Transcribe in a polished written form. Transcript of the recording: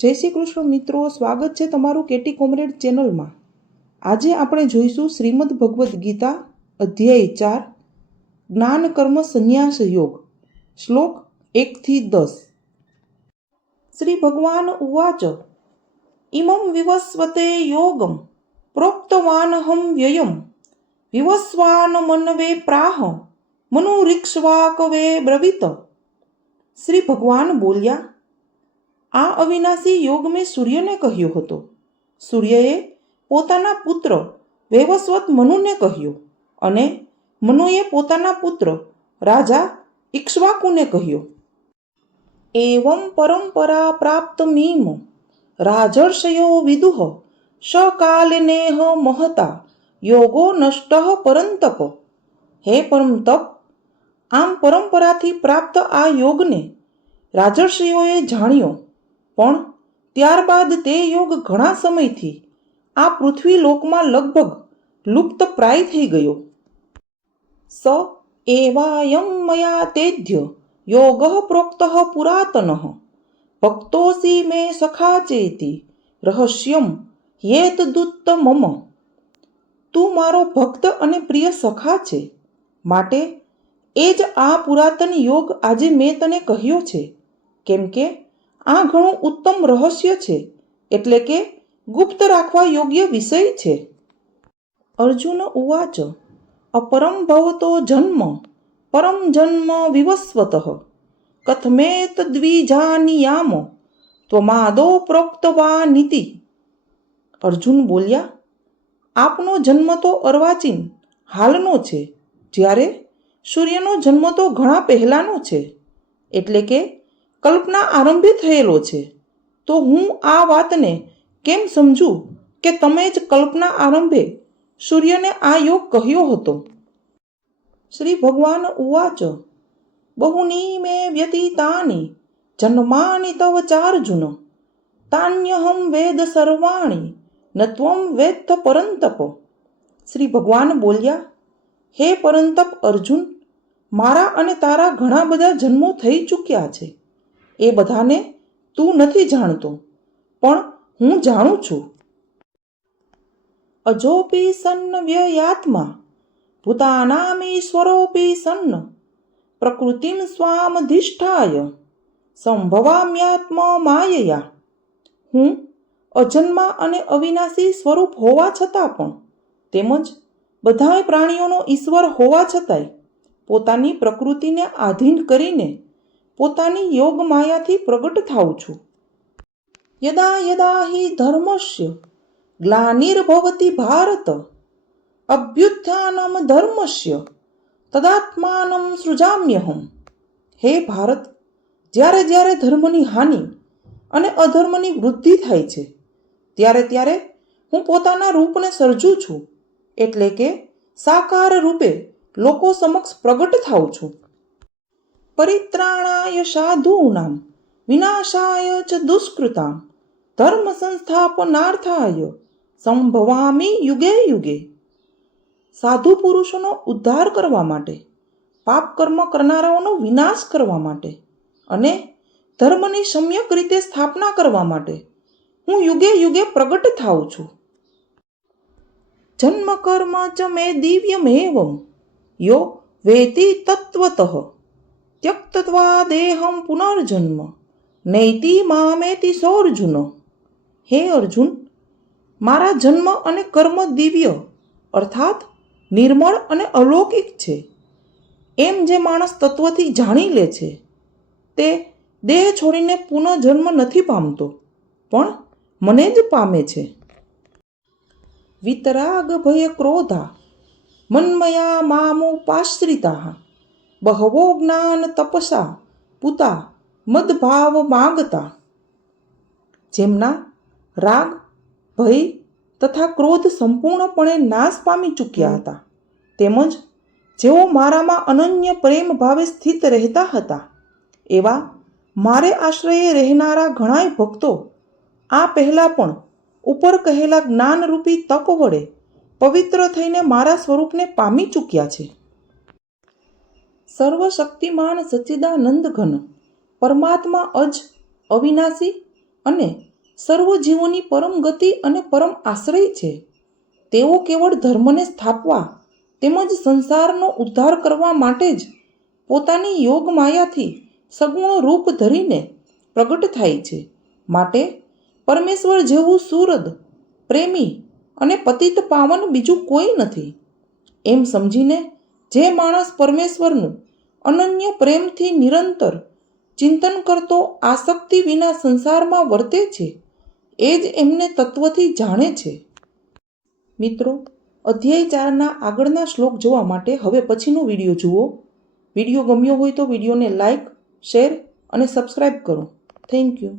જય શ્રી કૃષ્ણ મિત્રો, સ્વાગત છે તમારું કેટી કોમરેડ ચેનલમાં। આજે આપણે જોઈશું શ્રીમદ ભગવદ્ ગીતા અધ્યાય 4 જ્ઞાન કર્મ સંન્યાસ યોગ, શ્લોક 1-10। શ્રી ભગવાન ઉવાચ ઇમં વિવસ્વતે યોગમ પ્રોક્તવાનહમ વ્યયમ વિવસ્વાન મન્વે પ્રાહ મનુરીક્ષ્વાકવે બ્રવીત। શ્રી ભગવાન બોલ્યા, આ અવિનાશી યોગ મેં સૂર્યને કહ્યો હતો। સૂર્યએ પોતાના પુત્ર વૈવસ્વત મનુને કહ્યો અને મનુએ પોતાના પુત્ર રાજા ઇક્ષ્વાકુને કહ્યો। એવં પરંપરા પ્રાપ્તમીમ રાજર્ષયો વિદુઃ સકાલિનેહ મહતા યોગો નષ્ટઃ પરંતપ। હે પરમતપ, આમ પરંપરાથી પ્રાપ્ત આ યોગને રાજર્ષિઓએ જાણ્યો, પણ ત્યારબાદ તે યોગ ઘણા સમયથી આ પૃથ્વી લોકમાં લગભગ લુપ્ત પ્રાય થઈ ગયો। સ એવાયમ મયા તેધ્ય યોગઃ પ્રોક્તઃ પુરાતનઃ ભક્તોસી મે સખા ચેતિ રહસ્યમ યેતદુત્ત મમ। તું મારો ભક્ત અને પ્રિય સખા છે, માટે એ જ આ પુરાતન યોગ આજે મેં તને કહ્યો છે, કેમ કે આ ઘણું ઉત્તમ રહસ્ય છે, એટલે કે ગુપ્ત રાખવા યોગ્ય વિષય છે। અર્જુન ઉવાચ અપરમ ભવતો જન્મ પરમ જન્મ વિવસ્વતઃ કથમેતદ્વિજાનીયામ ત્વમાદો પ્રોક્તવાનિતિ। અર્જુન બોલ્યા, આપનો જન્મ તો અર્વાચીન હાલનો છે, જ્યારે સૂર્યનો જન્મ તો ઘણા પહેલાનો છે, એટલે કે કલ્પના આરંભે થયેલો છે। તો હું આ વાતને કેમ સમજું કે તમે જ કલ્પના આરંભે સૂર્યને આ યોગ કહ્યો હતો। શ્રી ભગવાન ઉવાચ બહુની મે વ્યતીતાની જન્માની તવ ચાર્જુન તાન્યહમ વેદ સર્વાણી ન ત્વં વેત્થ પરંતપ। શ્રી ભગવાન બોલ્યા, હે પરંતપ અર્જુન, મારા અને તારા ઘણા બધા જન્મો થઈ ચૂક્યા છે, એ બધાને તું નથી જાણતો, પણ હું જાણું છું। અજોપી સન્ન વ્યયાત્મા ભૂતાનામીશ્વરોપી સન્ન પ્રકૃતિમ સ્વામધિષ્ઠાય સંભવામ્યાત્મ માયયા। હું અજન્મા અને અવિનાશી સ્વરૂપ હોવા છતાં પણ, તેમજ બધાય પ્રાણીઓનો ઈશ્વર હોવા છતાંય પોતાની પ્રકૃતિને આધીન કરીને પોતાની યોગ માયાથી પ્રગટ થાઉં છું। યદા યદા હિ ધર્મસ્ય ગ્લાનિર્ભવતિ ભારત અભ્યુત્થાનમ ધર્મસ્ય તદાત્માનમ સૃજામ્યહમ। હે ભારત, જ્યારે જ્યારે ધર્મની હાનિ અને અધર્મની વૃદ્ધિ થાય છે, ત્યારે ત્યારે હું પોતાના રૂપને સર્જું છું, એટલે કે સાકાર રૂપે લોકો સમક્ષ પ્રગટ થાઉં છું। પરિત્રાણાય સાધૂનાં વિનાશાય ચ દુષ્કૃતાં ધર્મ સંસ્થાપનાર્થાય સંભવામી યુગે યુગે। સાધુ પુરુષોનો ઉદ્ધાર કરવા માટે, પાપ કર્મ કરનારાઓનો વિનાશ કરવા માટે અને ધર્મની સમ્યક રીતે સ્થાપના કરવા માટે હું યુગે યુગે પ્રગટ થાઉં છું। જન્મ કર્મ ચ મે દિવ્યમેવં યો વેતિ તત્વતઃ ત્યક્ત્વા દેહં પુનર્જન્મ નૈતિ મામેતિ સોર્જુન। હે અર્જુન, મારા જન્મ અને કર્મ દિવ્ય અર્થાત નિર્મળ અને અલૌકિક છે, એમ જે માણસ તત્વથી જાણી લે છે, તે દેહ છોડીને પુનઃજન્મ નથી પામતો, પણ મને જ પામે છે। વિતરાગ ભય ક્રોધા મન્મયા મામુપાશ્રિતા બહવો જ્ઞાન તપસા પૂતા મદભાવ માગતા। જેમના રાગ, ભય તથા ક્રોધ સંપૂર્ણપણે નાશ પામી ચૂક્યા હતા, તેમજ જેઓ મારામાં અનન્ય પ્રેમ ભાવે સ્થિત રહેતા હતા, એવા મારે આશ્રયે રહેનારા ઘણાય ભક્તો આ પહેલા પણ ઉપર કહેલા જ્ઞાનરૂપી તપ વડે પવિત્ર થઈને મારા સ્વરૂપને પામી ચૂક્યા છે। સર્વશક્તિમાન સચ્ચિદાનંદ ઘન પરમાત્મા અજ, અવિનાશી અને સર્વ જીવોની પરમ ગતિ અને પરમ આશ્રય છે. તેઓ કેવળ ધર્મને સ્થાપવા તેમજ સંસારનો ઉદ્ધાર કરવા માટે જ પોતાની યોગ માયાથી સગુણ રૂપ ધરીને પ્રગટ થાય છે. માટે પરમેશ્વર જેવું સુહૃદ, પ્રેમી અને પતિત પાવન બીજું કોઈ નથી. એમ સમજીને જે માણસ પરમેશ્વરનું અનન્ય પ્રેમથી નિરંતર ચિંતન કરતો આસક્તિ વિના સંસારમાં વર્તે છે, એ જ એમને તત્વથી જાણે છે. મિત્રો, અધ્યાય 4ના આગળના શ્લોક જોવા માટે હવે પછીનો વિડીયો જુઓ. વિડીયો ગમ્યો હોય તો વિડીયોને લાઇક, શેર અને સબસ્ક્રાઈબ કરો. Thank you.